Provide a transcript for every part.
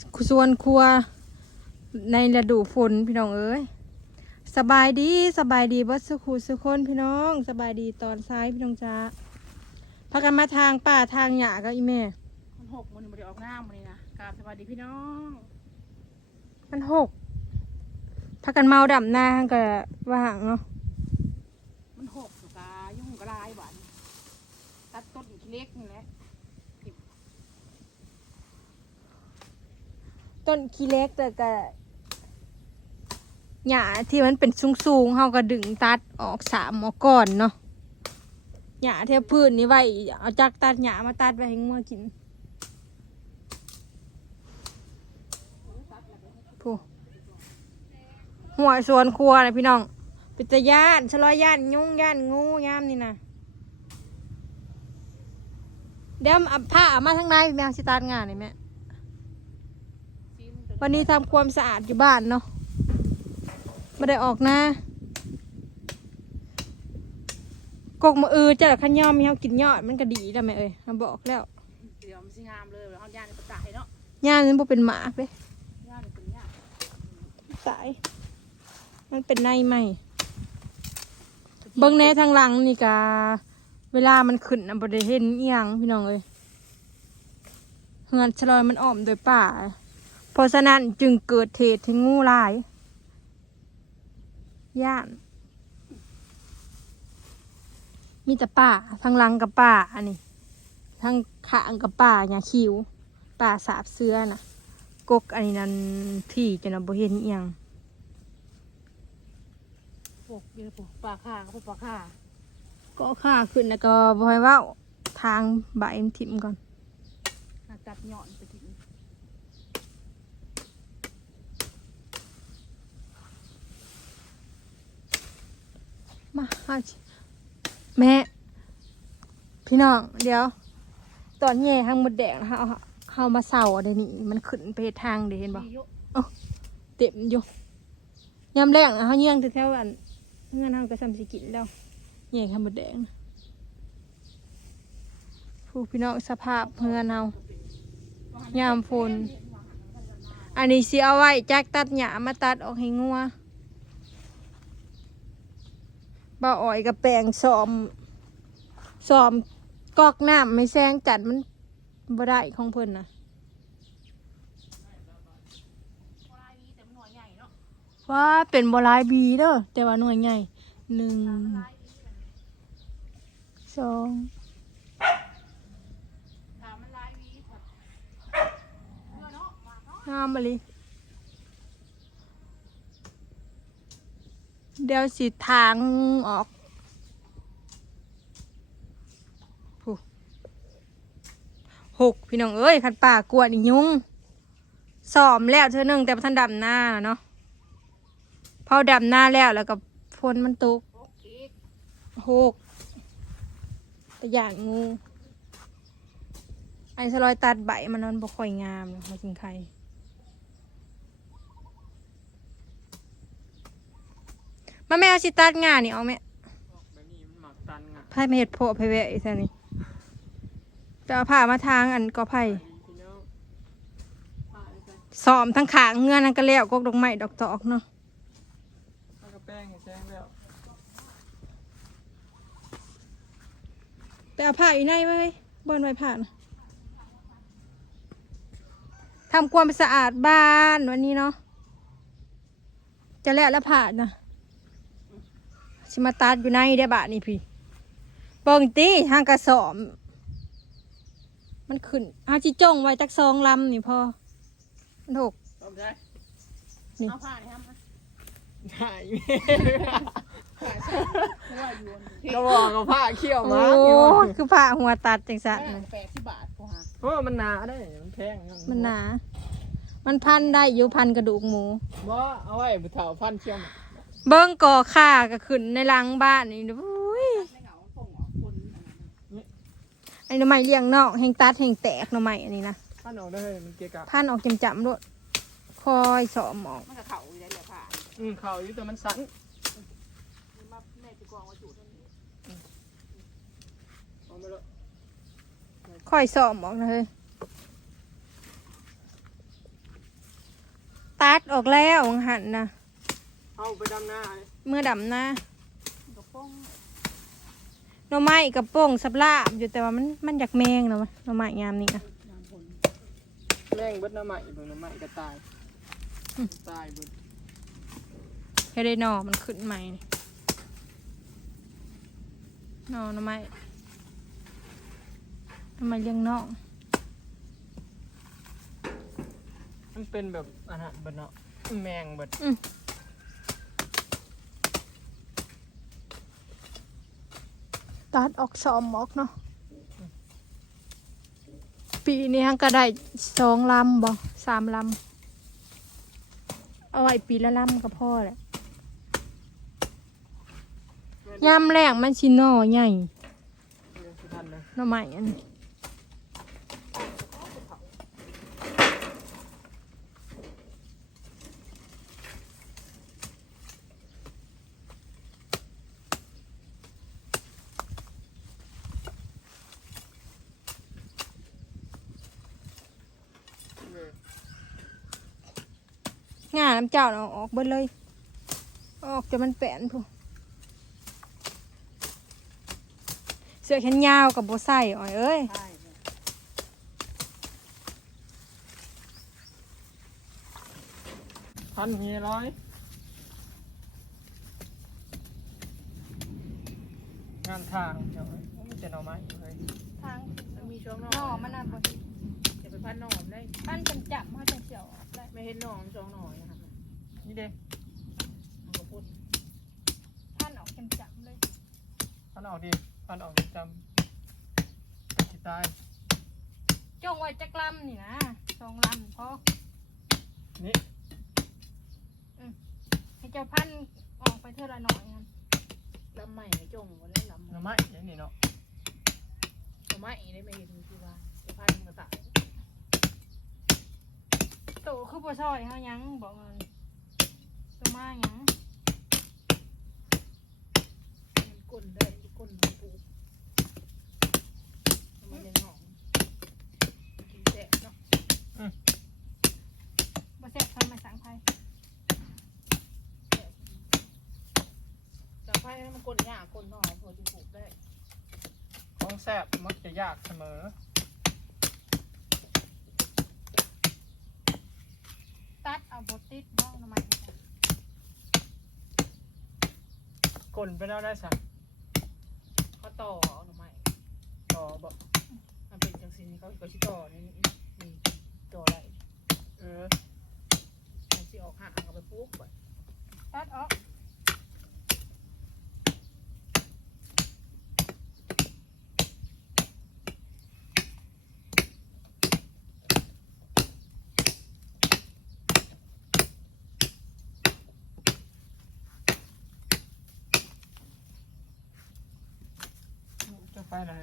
ส่วนครัวในฤดูฝนพี่น้องเอ้ยสบายดีสบายดีเบัสุขุสุคนพี่น้อง สบายดีตอนซ้ายพี่น้องจ้าพากันมาทางป่าทางหยากับอีแม่มันหกมันไม่ได้ออกหน้ามันนี่นะกราบสวัสดีพี่น้อง มันหกพากันเมาดำหน้าก็ว่าหางเนาะ มันหกสุกายุ่งกระลายหวานตัดต้นเล็กนี่แหละ ต้นขี้เล็กแต่ก็หญ้าที่มันเป็นสูงๆเขาก็ดึงตัดออกสามหมอกก่อนเนาะหญ้าเทียบพื้นนี่ไว้เอาจักตัดหญ้ามาตัดไว้ให้งัวกินผู้หัวสวนครัวนะพี่น้องปิตย่านชะลอยย่านยุงย่านงูย่ามนี่นะเดี๋ยวผ้าอามาทางในแมวสิตาดงานนี่แม่ ววันนี้ทำความสะอาดอยู่บ้านเนาะไม่ได้ออกนะกกมาอือเจ้าขันย่อมมีเขากินยอดมันก็ดีแล้วแม่เอ้ยมาบอกแล้วเดี๋ยวมันสิงามเลยแล้วเขาย่านในกระต่ายเนาะย่านนั้นบ่เป็นหมากเด้ย่านในเป็นย่านสายมันเป็นในไหมเบิ้งแหน่ทางหลังนี่กาเวลามันขึ้นนะบ่ได้เห็นอีหยังพี่น้องเอ้ยเฮือนชะลอยมันอ้อมโดยป่าเพ ราะฉะนั้นจึงเกิดเหตุให้งูหลาย ย่าน มีแต่ป่าทางหลังกับป่าอันนี้ทางขางกับป่าเนี่ยคิว ป่าสาบเสื้อน่ะ กกอันนี้นั่นที่จะนำบ่เห็นเอียงปลูกเยอะปลูกปลาข่าก็ปลูกปลาข่าก็ข่าขึ้นแล้วก็บ่ให้เว้าทางใบมันทิ่มก่อนน่าตัดหย่อนไปถึง มาหาจิแม่ พี่น้องเดี๋ยว ตอนแย่ทางหมดแดงนะคะเอาเอามาเสาเดี๋ยวนี้มันขึ้นไปทางเดี๋ยวเห็นบ่มีเยอะเต็มอยู่ยามแรงอะเขาเยี่ยงแถวๆอันเงินเขาก็ซ้ำสิกินแล้วแย่ทางหมดแดงนะผู้พี่น้องสภาพเพื่อนเรายามฝนอันนี้สิเอาไว้จากตัดหญ้ามาตัดออกให้งัว บ่าอ่อยกับแปลงซ้อมซ้อมกอกน้ำไม่แซงจัดมันบ่ได้ของเพิ่นนะว่าะเป็นบลายบีเด้อแต่ว่าหน่วยใหญ่หนึ่งสองถามลายวีค่ะเมื่อเนามาเนาะงามมาเลย เดี๋ยวสิทางออกผู้หกพี่น้องเอ้ยคันป่ากวดนี่ยุงสอมแล้วเธอหนึ่งแต่บ่ทันดำหน้าเนาะพอดำหน้าแล้วแล้วก็ฝนมันตกหกตะยานงูไอ้สลอยตัดใบมันนั้นบ่ค่อยงามเลยมาจิงใคร มาแม่เอาสิตัดงานนี่เอาแม่แบบนี้มันหมักตันอะไผ่มาเห็ดโพะไผ่แวะอีท่านี่ไปเอาผ้ามาทางอันก็ไผ่พี่น้องป้าเลยไปซ้อมทั้งขางเงื่อนนั่นก็แล้วกกดอกไม้ดอกตอกเนาะแล้วก็แป้งให้แซงแล้วไปเอาผ้าอยู่ในไว้เฮ้ยบอนไว้ผ้านะทำความสะอาดบ้านวันนี้เนาะจะแล้วแล้วผ่านะ สิมาตัดอยู่ในได้บาทนี่พี่เบิ่งตีทางกระสอบ มันขึ้นอาจิจ้งไว้จักซองลำนี่พอมันถูกต้อมใช่นี่เอาผ้านี่ครับมาหายผ้าใส่หัวอยู่บนก็บอกกับผ้าเขี้ยวโอ้มาคือผ้าหัวตัดจังสันผ้าน่ะแปดสิบบาทพอฮะเพราะว่ามันหนาได้ มันแพงมันหนา มันพันได้อยู่พันกระดูกหมูบ่เอาไว้บุเถาพันเขี้ยวหมาก เบิ้งก่อข่าก็ขึ้นในหลังบ้านนี่อุ้ยในเหงาส่งออกคนอันนั้นอันนี้หน่อไม้เลี้ยงนอกแห่งตัดแห่งแตกหน่อไม้อันนี้นะพันออกได้เลยมันเกะกะพันออกจำจำๆด้วยคอยสอมออกมันก็เข่าอยู่ได้เลยผ้าอืมเขาอยู่แต่มันสั้นนี่มาแม่จะกองไว้จุดนี้เอาไปเลยคอยสอมออกนะเฮ้ยอกแล้ววังหันนะ เอาไปดำหน้าเลยเมื่อดำนะกระป้องหน่อไม้กับโป่งสับลาบอยู่แต่ว่ามันมันอยากแมงเนาะหน่อไม้ยามนี้นะน้ำผลแม่งเบิดหน้ำใหม่เบิ่งหน้ำใหม่ก็ตายอืมตายเบิดเฮดได้หนอมันขึ้นใหม่นี่หนอหน่อไม้หน่อไม้เลี้ยงนอกมันเป็นแบบอันนั้นเบิดเนาะแมงเบิด ตัดออกสอมออกเนาะปีนี้ก็ได้สองลำบ่สามลำเอาไว้ปีละลำก็พอแหละยามแรกมันชิโน่ใหญ่เดี๋ยวสิทันเลยหน่อไม้อันนี้ น้ำเจ้าน่ะเอาออกเบิดเลยเอาออกจะมันแปนพูเสื้อแขนยาวกับโบใส่อ่อยเอ้ยใช่พันมีร้อยงานทางเดี๋ยวมันจะเอาไม้เลยทางมันมีช่วงหนหน่ออมันน่ะบ่จะไปพันหนอมได้ปั้นจังจับมาจังเสียวออกได้ไม่เห็นหนอมช่วงหนอนะครับ นี่เด้มันก็พูดปั้นออกจังจับเลยพันออกดิพันออกจำสิตายจงไว้จักลำนี่นะสองลำพอนี่ให้เจ้าพันออกไปเท่าละหน่อยครับลำใหม่จงวันนี้ลำหน้ำไม้อย่างนี้เนาะลำใหม่ได้ไม่เห็นคือว่าจะพันกระต่ายโตคือบ่ซอยเฮายังบอกเงินตัว มาหยังมันก้นได้ก้นมันปูมันยังหอมกินแซ่บเนาะบ่แซ่บทำมาสังไผจะไปให้มันก้นหญ้าก้นหน่อพอจะปลูกได้ ของแซ่บมักจะยากเสมอ ตัดเอาบ่ติดบ้องหน่อไม้นี่จ้ะ กลนไปแล้วได้สักเขาต่อเอาหน่อไม้ต่อบอกมันเป็นจังสีนี้เขาก็ชิต่อนี่นี่ต่ออะไรเออมันสิออกห่างเอาไปปลูกไว้ตัดออก จะ ไปเลย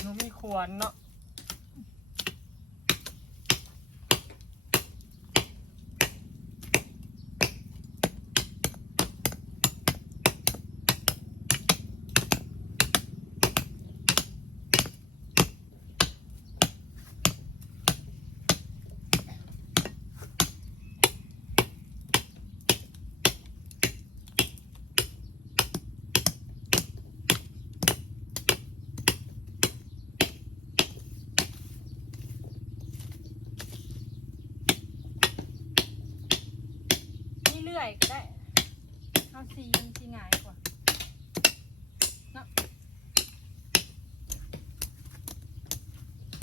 หนูมีขวานเนาะ นี่เลื่อยก็ได้ เอาสีมันสิง่ายกว่าเนาะ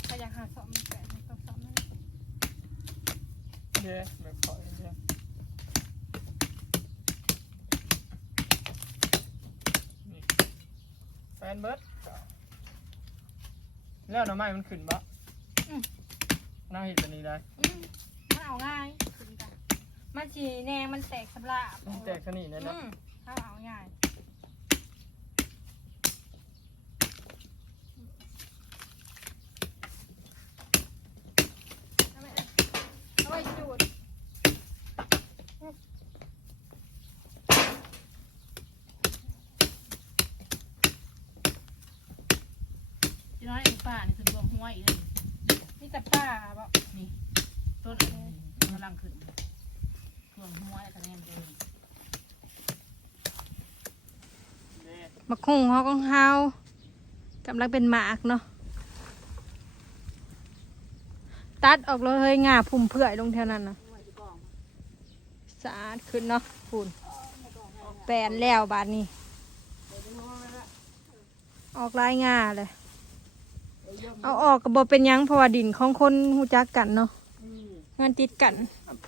ถ้าอยากหาสอมแปะมันต้องสอมนั่นเย้แบบขออย่างเดียวนี่แฟนเบิร์ดแล้วหน้ำไม้มันขึ้นปะน่าเห็นแบบนี้ได้อืมมันเอาง่ายถึงกัน มันสีแนงมันแตกสำลับมันแตกสนิทเลยอืเนาะมเอาเอาง่ายเอาไว้เอาไว้จูดที่น้อยเองป้านี่คือรวมห้วยเลยนี่แต่ป้าบ่นี่ต้นกำลังขึ้นท่ วงหัวแล้วคะแนนเลยมักคงเฮาของเฮากำลังเป็นหมากเนาะตัดออกเลยเฮ้ยงาพุ่มเพื่อยลงแถวนั้นนะสะอาดขึ้นเนาะฝุ่นแปลนแล้วบาดนี้ออกลายงาเลย เอาออกก็บ่เป็นยังเพราะว่าดินของคนหูจักกันเนาะงานติดกัน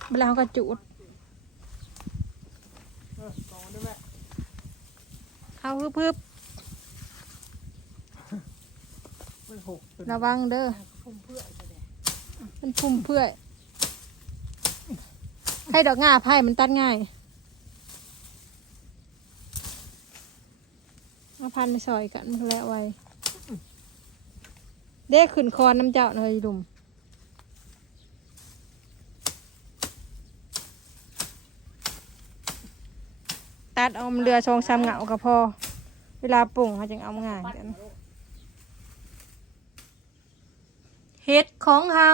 เวลาเขาก็จูด เออกองด้วยแม่ เขาพึบมันหกเป็นระวังเด้อพุ่มเพื่อนก็ได้มันพุ่มเพื่อยให้ดอกง่าไผ่มันตัดง่ายมาพันในซอยกันมันแล้วไว้เด้ขึ้นคอนน้ำเจ้าเลยดุม ดเอาเรือชองซ้ำเหงาก็พอ เวลาปรุงเขาจึงเอาง่ายเดี๋ยวนเห็ดของเฮา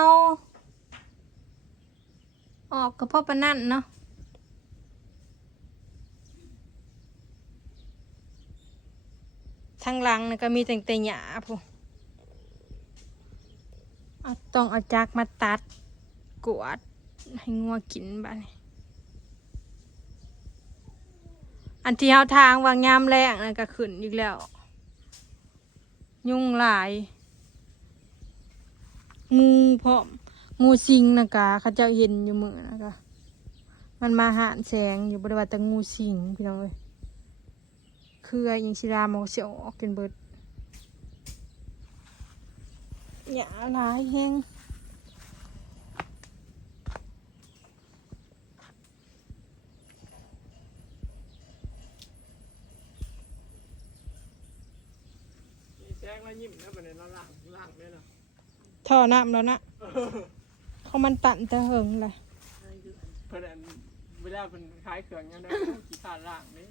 ออกกับพ่อปะนั่นเนาะทางหลังนะก็มีแต่งแต่หญ้าพวกเอาต้องเอาจักมาตัดกวาดให้งัวกินบ้านี้ อันที่เฮาทางวางยามแรงน่ะก็ขึ้นอีกแล้ว ยุ่งหลาย งูพร้อมงูสิงนะกะเขาเจ้าเห็นอยู่มือนะคะมันมาหานแสงอยู่บริวารแต่งูสิงพี่น้องเอ้ยคืออ้ยิงศิลามองเสียวออกกันเบิดหยาหลายแฮง มีแซงแล้ว ยิ้มนะบัดนี้เราล่างล่างเลยนะท่อน้ำแล้วนะเขามันตันแต่เหิงเลยเพิ่นอันเวลาเพิ่นขายเครื่องยังได้ขี้ขาดล่างนี่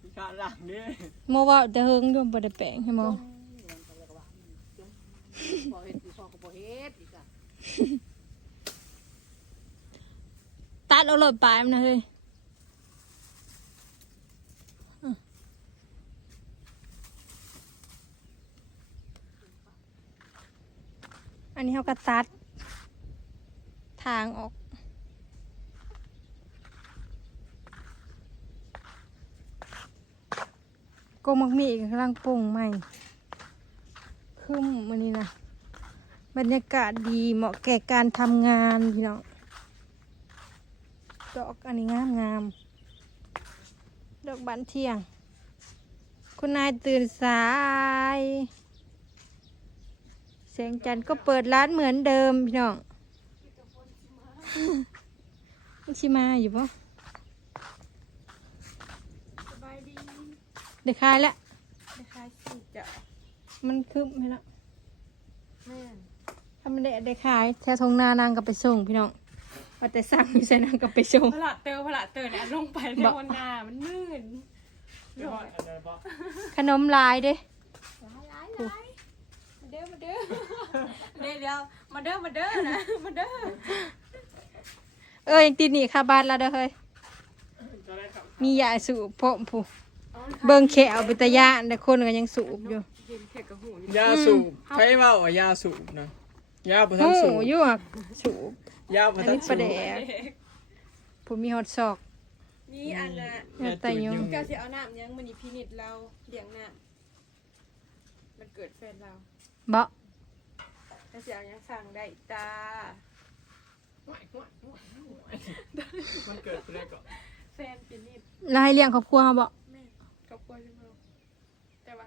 ขี้ขาดล่างนี่โมว่าแต่เหิงด้วยบ่ได้แปลงให้หมอบ่เฮ็ดอีพ่อก็บ่เฮ็ดอีกอะตัดเอาเลยปลายมันนะเฮ้ย อันนี้เขาก็ตัด ทางออกกมักมีอีกกำลังปรุงใหม่คึมวันนี้นะบรรยากาศดีเหมาะแก่การทำงานพี่น้องดอกอันนี้งามงามดอกบานเที่ยง คุณนายตื่นสาย แสงจันทร์ก็เปิดร้านเหมือนเดิมพี่น้องมันชิมาอยู่ปะสบายดีเด็กคายแล้วคล้ายๆสิจ้ะมันคืบพี่น้องแม่นถ้ามันได้ได้ขายแถวทงนานางก็ไปส่งพี่น้องเอาแต่สั่งอยู่ใส่นางก็ไปส่ง พละเตอพละเตอเนี่ยลงไปในบ่ วันหน้ามันมืดเดี๋ยวอันใดบ่ขนมลายเด้ หลายๆมาเด้ อมาเด้อเดี๋ยวเดี๋ยวมาเด้อมาเด้อนะมาเด้อเอ้ยยังติดหนีค่าบ้านแล้วเด้อเฮ้ยจะได้ครับมียาสูบพร้อมผู้เบิ่งแขวเป็นตะยานแต่คนก็ยังสูบอยู่เย็นเผ็ดกับหูนี่ยาสูบใช้ว่าว่ายาสูบนะยาบ่ทันโอ้สูบอยู่อะสูบยาบ่อันทันนี้ปสูลาบแดกผมมีฮอตซอกนี่อันละยาไตยงก็สิเอาน้ำยังมันนี่พินิจเราเลี้ยงน้ำมันเกิดแฟนเรา บ่ก็สิเอายังสั่งได้จ้ามันเกิดไปได้ก่อนแฟนพินิจแล้วให้เลี้ยงครอบครัวเขาบ่แม่กับกล้วยใช่ไหมแต่ว่า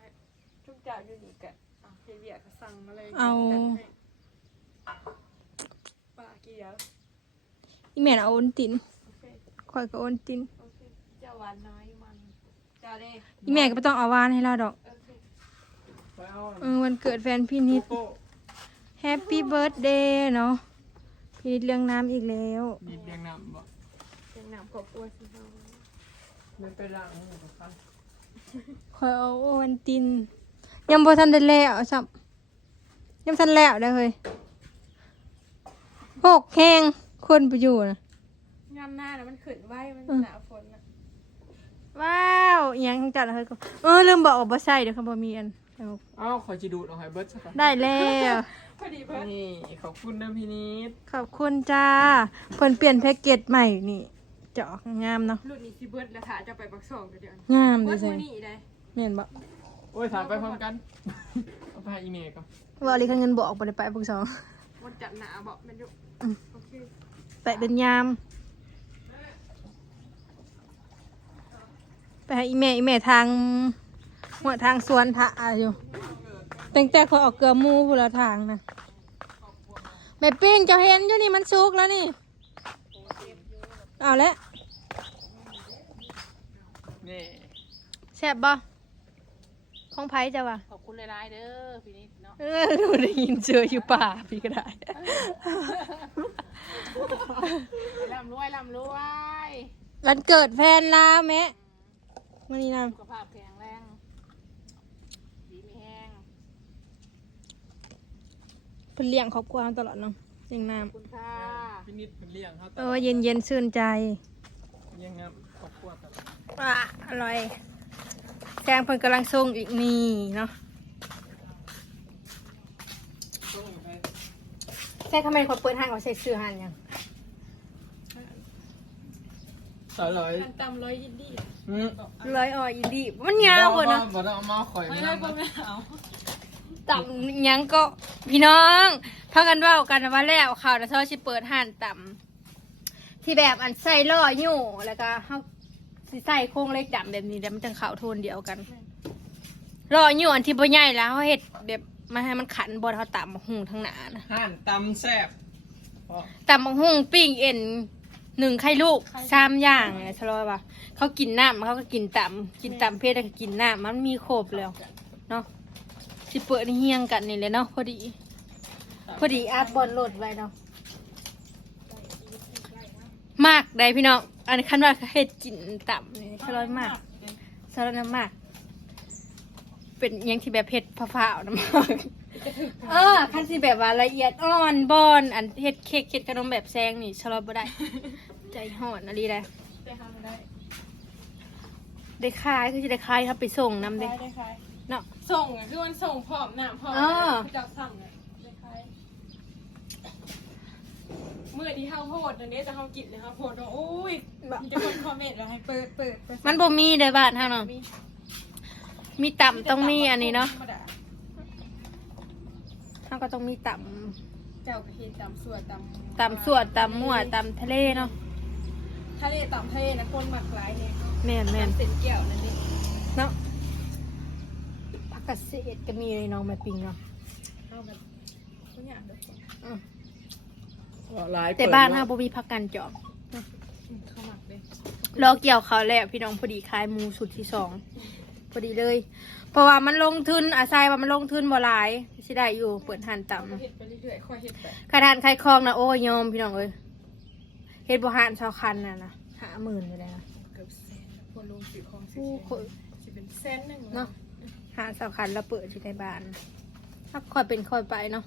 ทุกเจ้าอยู่นี่กะอะเฮียเวียก็สั่งมาเลยจัดให้ปลาเกี๊ยวอีแม่นเอาโอนตินโอเคข่อยก็โอนตินโอเคเจ้าหวานน้อยมันเจ้าเด้อีแม่ก็บ่ต้องเอาหวานให้เราดอกโอ เคไปเอาเออวันเกิดแฟนพี่นิดโก้แฮปปี้เบิร์ดเดย์เนาะพี่นิดเรื่องน้ำอีกแล้วหยิบเรียงน้ำบ่เป็นน้ำขอบกล้วยสิเรามันไปล้างมือกับคันข่อยเอาโอวันตินยังบ่ทันได้แล้วซ้ำยังบ่ทันแล้วเด้อเฮ้ยหกแห้งคนไปอยู่นะงามหน้านะมันขึ้นไว้มันหนาวฝนนะว้าวอิหยังจัดเลยก็เออลืมบอกว่าบ่ใช่เดี๋ยวเขาบ่มีอัน เอาเอ้าขอจีดูดเอาให้เบิร์ดสักก่อนได้แล้ว พอดีเพิ่นนี่ขอบคุณนะพี่นิดขอบคุณจ้าเพิ่นเปลี่ยนแพ็กเกจใหม่นี่เจาะงามเนาะรุ่นนี้สิเบิดแล้วถ้าจะไปปักซองก็เดี๋ยวงามเบิดีดใส่มื้อนี้ได้แม่นบ่โอ้ยถ่ายไปพร้อมกันเอาไปให้อีเมลก่อนว่าอะไรคันเงินบอกบ่ได้ไปพวกสองมันจัดหนาบอกมันอยู่โอเคไปเป็นยาม ไปให้อีแม่อีแม่ทาง หัวทางสวนทะอยู่ตั้งแต่เขาออกเกลือหมูพูละทางนะแม่ปิ้งเจะเห็นอยู่นี่มันสุกแล้วนี่เอาละนี่แซ่บบ่ของไผ่จ้ะวะขอบคุณหลายๆเด้อพี่นิดเนาะเออหนูได้ยินเจออยู่ป่าพี่ก็ได้ร่ำรวยร่ำรวยวันเกิดแฟนลาแม่วันนี้นะสุขภาพแข็งแรงดีมีแห้ง เพิ่นเลี้ยงครอบครัวเราตลอดเนาะเลี้ยงน้ขอบคุณค่ะพี่นิดเป็นเลี้ยงเขาำเออเย็นเย็นๆชื่นใจเลี้ยงงามครอบครัวตลอดว้าอร่อยแกงเพิ่นกำลังส่งอีกนี่เนาะส่งไปใช่ทำไมคนเปิดห้างเขาใส่เสื้อหันยังสาวร้อยอันตำร้อยยินดีอืมร้อยอ่อยอินดีมันยาวกว่าเนาะบ่ต้องเอามาข่อยไม่ไม่ได้ได้ก็ไม่เอา ต่ำยังก็พี่น้องพากันเว่ากันว่าแล้วข่าวนะซอชิเปิดห้านต่ำที่แบบอันใส่ล่ออยู่แล้วก็เฮาสิใส่โครงเล็กดำแบบนี้แล้วมันจะเข้าโทนเดียวกันล่ออยู่อันที่บ่ใหญ่แล้วเขาเฮ็ดแบบมาให้มันขันบอเขาต่ำหุงทั้งหนานะห่านตำแซ่บพอต่ำหุงปิ้งเอ็นหนึ่งไข่ลูกสามอย่างเนี่ยทะเลาะป่ะเขากินน้ำเขาก็กินต่ำกินต่ำเพศแล้วก็กินน้ำมันมีครบแล้วเนาะ สิเปิดเฮียงกันนี่เลยเนาะพอดี พอดีอาร์ตบอลโหลดไว้เนาะมากได้พี่น้องอันคันว่าเฮ็ดกินต่ำนี่ทะเลาะมากทะเลาะน้ำมาก เป็นอยังที่แบบเผ็ดผ่าวๆน้ำมากเออคันที่แบบว่าละเอียดอ่อนบอน อันเฮ็ดเค้กเฮ็ดขนมแบบแซงนี่ชะลอบ่ได้ ใจห่อนอะไรได้ได้ทำได้ได้ขายคือจะได้ขายครับไปส่งน้ำได้เด้ ได้คล้าย เนาะ ส่งอะคือมันส่งพร้อมน้ำพร้อมเออจับสั่งอะได้คล้ายเมื่อที่เฮาโพดอันนี้จะเฮากินเลยครับโพดว่าโอ้ยมีแต่คนคอมเมนต์แล้วให้เปิดเปิดเปิดมันบ่มีได้บ้านเฮาเนาะ มีต่ำต้องมีอันนี้เนาะธรรมดเฮาก็ต้องมีต่เจ้ากระเทียมตำส่วนตำำต่ำส่วนต่ำมั่วต่ำทะเลเนาะทะเลตำทะเลนะคนหมักหลายเนี่ยแม่นแม่นตำเส้นแก้วนั่นเองเนาะผั กกาดเศษก็มีเลยน้องแม่ปิงเนาะเอาแบบทุกอย่างเด้ออืมหลายแต่บ้านเฮาบ่มีผักกันจอกเขาหมักเลยรอเกี่ยวเขาวแล้วพี่น้องพอดีขายหมูสุดที่สองพอดีเลย เพราะว่ามันลงทุนอาศัยว่ามันลงทุนบ่หลายสิได้อยู่เปิดหันต่ำเห็ดไปเรื่อยๆค่อยเห็ดไปกระดานขายคลองนะโอ้ยยอมพี่น้องเอ้ยเฮ็ดบ่หานชาวคันน่ะนะหาหมื่นอยู่แล้วนะเกือบแสนคนลงสื่อของสื่โอ้โหจะเป็นแสนหนึ่งเนาะ หาชาวคันแล้วเปิดที่ในบ้านถ้าค่อยเป็นค่อยไปเนาะ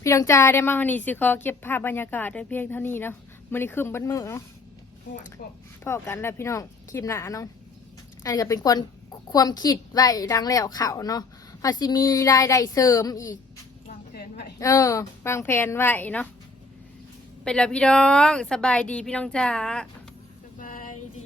พี่น้องจ้าได้มาวันนี้สิขอเก็บภาพบรรยากาศได้เพียงเท่านี้เนาะมื้อนี้คืมเบัดมื้อเนาะหัวพวกพอกันแล้วพี่น้องคลิปหน้าเนาะอันนี้ก็เป็นความความคิดไว้ดังแล้วเขาเนาะเฮาสิมีรายได้เสริมอีกวางแผนไว้เออวางแผนไว้เนาะเป็นแล้วพี่น้องสบายดีพี่น้องจ้าสบายดี